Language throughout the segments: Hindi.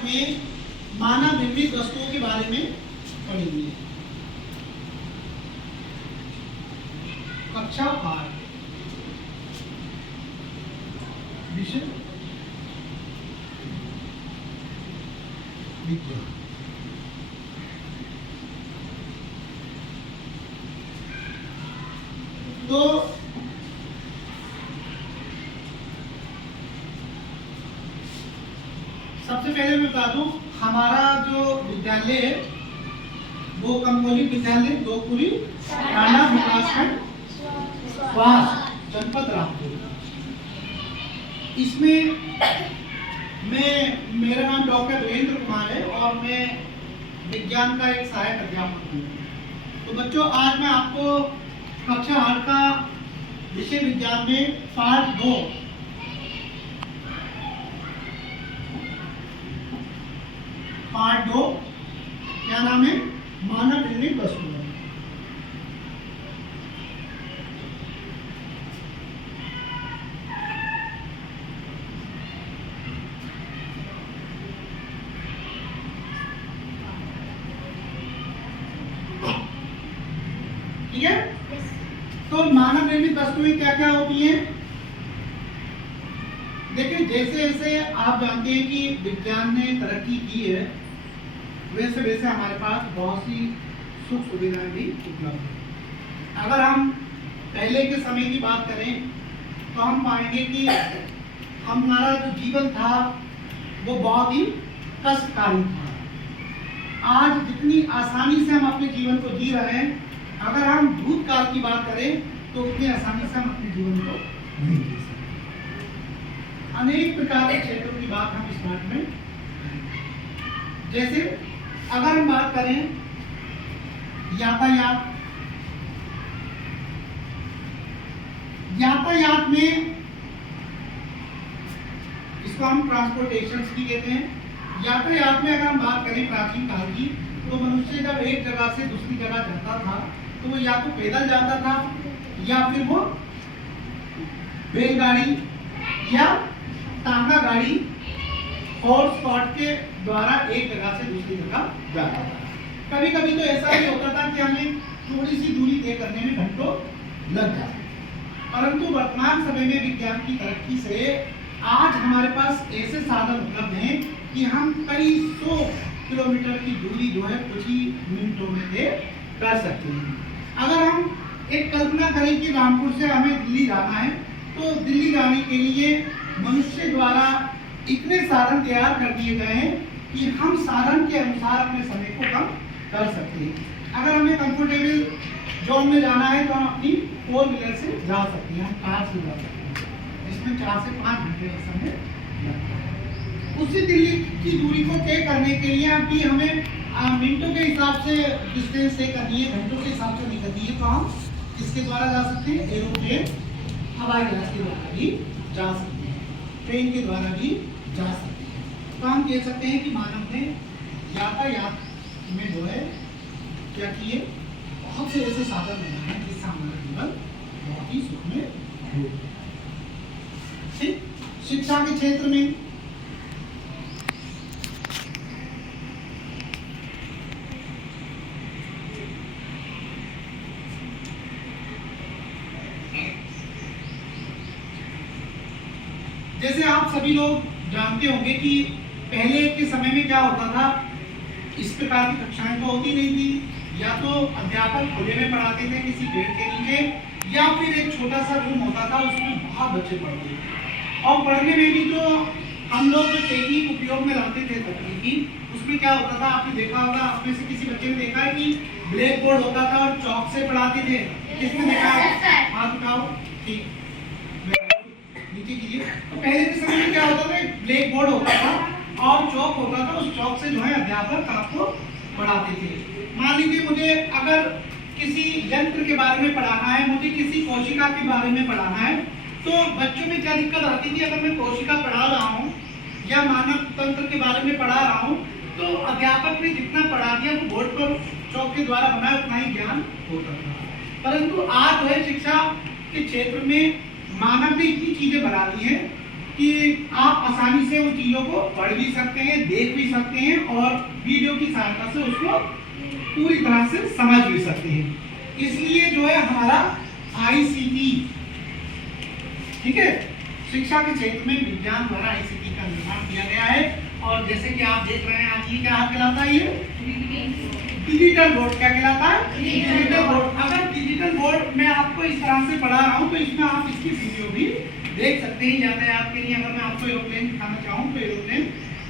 पाठ में मानव निर्मित वस्तुओं के बारे में पढ़ेंगे। कक्षा 8 विषय विज्ञान। तो सबसे पहले मैं बता दूं, हमारा जो विद्यालय है वो कंबोली विद्यालय दोपुरी टाना विकासखंड स्वास्थ्य जनपद रामपुर। इसमें मेरा नाम डॉक्टर वीरेंद्र कुमार है और मैं विज्ञान का एक सहायक अध्यापक हूँ। तो बच्चों, आज मैं आपको कक्षा 8 का विषय विज्ञान में पाठ 2 क्या नाम है, मानव निर्मित वस्तुएं। ठीक है? तो मानव निर्मित वस्तुएं क्या क्या होती हैं? देखिए, जैसे जैसे आप जानते हैं कि विज्ञान ने तरक्की की है, वैसे वैसे हमारे पास बहुत सी सुख सुविधाएं भी उपलब्ध हैं। अगर हम पहले के समय की बात करें तो हम पाएंगे कि हमारा जो जीवन था वो बहुत ही कष्टकारी था। आज जितनी आसानी से हम अपने जीवन को जी रहे हैं, अगर हम भूतकाल की बात करें तो उतनी आसानी से हम अपने जीवन को नहीं जी सकते। अनेक प्रकार के क्षेत्रों की बात हम इस पाठ में, जैसे अगर हम बात करें यातायात में, इसको हम ट्रांसपोर्टेशन भी कहते हैं। यातायात में अगर हम बात करें प्राचीन काल की, तो मनुष्य जब एक जगह से दूसरी जगह जाता था तो वो या तो पैदल जाता था या फिर वो बैलगाड़ी या टांगा गाड़ी हॉर्स पार्ट के द्वारा एक जगह से दूसरी जगह जाता था। कभी कभी तो ऐसा भी होता था कि हमें थोड़ी सी दूरी तय करने में घंटों लग जाते। परंतु वर्तमान समय में विज्ञान की तरक्की से आज हमारे पास ऐसे साधन उपलब्ध हैं कि हम कई 100 किलोमीटर की दूरी जो है कुछ ही मिनटों में तय कर सकते हैं। अगर हम एक कल्पना करें कि रामपुर से हमें दिल्ली जाना है, तो दिल्ली जाने के लिए मनुष्य द्वारा इतने साधन तैयार कर दिए गए हैं कि हम साधन के अनुसार अपने समय को कम कर सकते हैं। अगर हमें कंफर्टेबल जोन में जाना है तो हम अपनी 4 व्हीलर से जा सकते हैं, हम कार से जा सकते हैं, जिसमें 4 से 5 घंटे का समय लगता है। उसी दिल्ली की दूरी को तय करने के लिए अभी हमें मिनटों के हिसाब से डिस्टेंस तय करनी है, घंटों के हिसाब से नहीं करनी है, तो हम किसके द्वारा जा सकते हैं? एरोप्लेन, हवाई जहाज के द्वारा भी जा सकते हैं, ट्रेन के द्वारा भी जा सकते हैं। तो हम कह सकते हैं कि मानव ने यातायात में जो है क्या किए, बहुत से ऐसे साधन बनाए हैं जिससे हमारा जीवन बहुत ही सुखमय हो। ठीक, शिक्षा के क्षेत्र में जैसे आप सभी लोग जानते होंगे कि पहले के समय में क्या होता था, इस प्रकार की कक्षाएं तो होती नहीं थी। या तो अध्यापक खुले में पढ़ाते थे किसी पेड़ के नीचे, या फिर एक छोटा सा रूम होता था, उसमें बहुत बच्चे पढ़ते थे। और पढ़ने में भी जो हम लोग जो टेक्निक उपयोग में लाते थे तकनीकी, उसमें क्या होता था, आपने देखा होगा, आप में से किसी बच्चे ने देखा है कि ब्लैक बोर्ड होता था और चौक से पढ़ाते थे। किसने देखा है? हाथ उठाओ। ठीक, नीचे कीजिए। तो पहले के समय में क्या होता था, ब्लैक बोर्ड होता था और चौक होता था, उस चौक से जो है अध्यापक आपको पढ़ाते थे। मान लीजिए मुझे अगर किसी यंत्र के बारे में पढ़ाना है, मुझे किसी कोशिका के बारे में पढ़ाना है, तो बच्चों में क्या दिक्कत आती थी, अगर मैं कोशिका पढ़ा रहा हूँ या मानव तंत्र के बारे में पढ़ा रहा हूँ, तो अध्यापक ने जितना पढ़ा दिया वो बोर्ड पर चौक के द्वारा बनाया उतना ही ज्ञान होता था। परंतु आज जो है शिक्षा के क्षेत्र में मानव ने इतनी चीजें बना दी हैं कि आप आसानी से उन चीज़ों को पढ़ भी सकते हैं, देख भी सकते हैं और वीडियो की सहायता से उसको पूरी तरह से समझ भी सकते हैं। इसलिए जो है हमारा आईसीटी, ठीक है, शिक्षा के क्षेत्र में विज्ञान द्वारा आईसीटी का निर्माण किया गया है। और जैसे कि आप देख रहे हैं आज ये क्या कहलाता है, ये डिजिटल बोर्ड क्या कहलाता है, डिजिटल बोर्ड। अगर डिजिटल बोर्ड मैं आपको इस तरह से पढ़ा रहा हूँ तो इसमें आप इसकी वीडियो भी देख सकते हैं। यातायात के लिए अगर मैं आपको एरोप्लेन दिखाना चाहूँ तो एरोप्लेन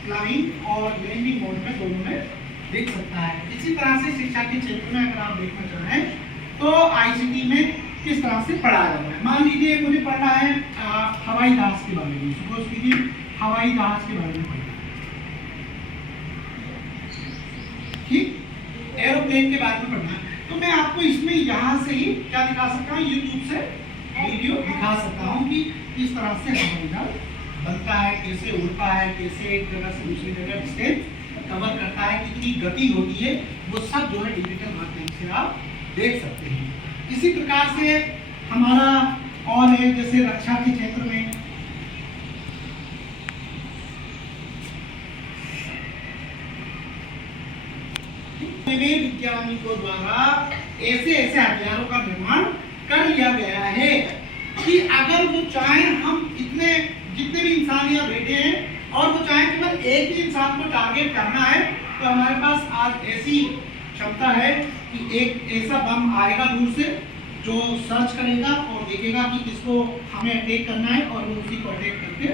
फ्लाइंग और लैंडिंग मोड में दोनों में दिख सकता है। इसी तरह से शिक्षा के क्षेत्र में अगर आप देखना चाहें तो आईसीटी में किस तरह से पढ़ाया जाता है। मान लीजिए मुझे पढ़ना है हवाई जहाज के बारे में, सपोज कीजिए हवाई जहाज के बारे में पढ़ना है, ठीक, एरोप्लेन के बारे में पढ़ना है, तो मैं आपको इसमें यहाँ से ही क्या दिखा सकता हूँ, यूट्यूब से वीडियो दिखा सकता हूँ कि किस तरह से हवाई जहाज बनता है, कैसे उड़ता है, कैसे एक जगह से दूसरी जगह डिस्टेंस कवर करता है, कितनी गति होती है, वो सब जो है डिजिटल माध्यम से आप देख सकते हैं। इसी प्रकार से हमारा और है जैसे रक्षा के क्षेत्र में वैज्ञानिकों द्वारा ऐसे ऐसे हथियारों का निर्माण कर लिया गया है कि अगर वो चाहे, हम इतने जितने भी इंसान यहाँ बैठे हैं और वो चाहे केवल एक ही इंसान को टारगेट करना है तो हमारे पास आज ऐसी क्षमता है कि एक ऐसा बम आएगा दूर से जो सर्च करेगा और देखेगा कि किसको हमें अटैक करना है और वो उसी को अटैक करके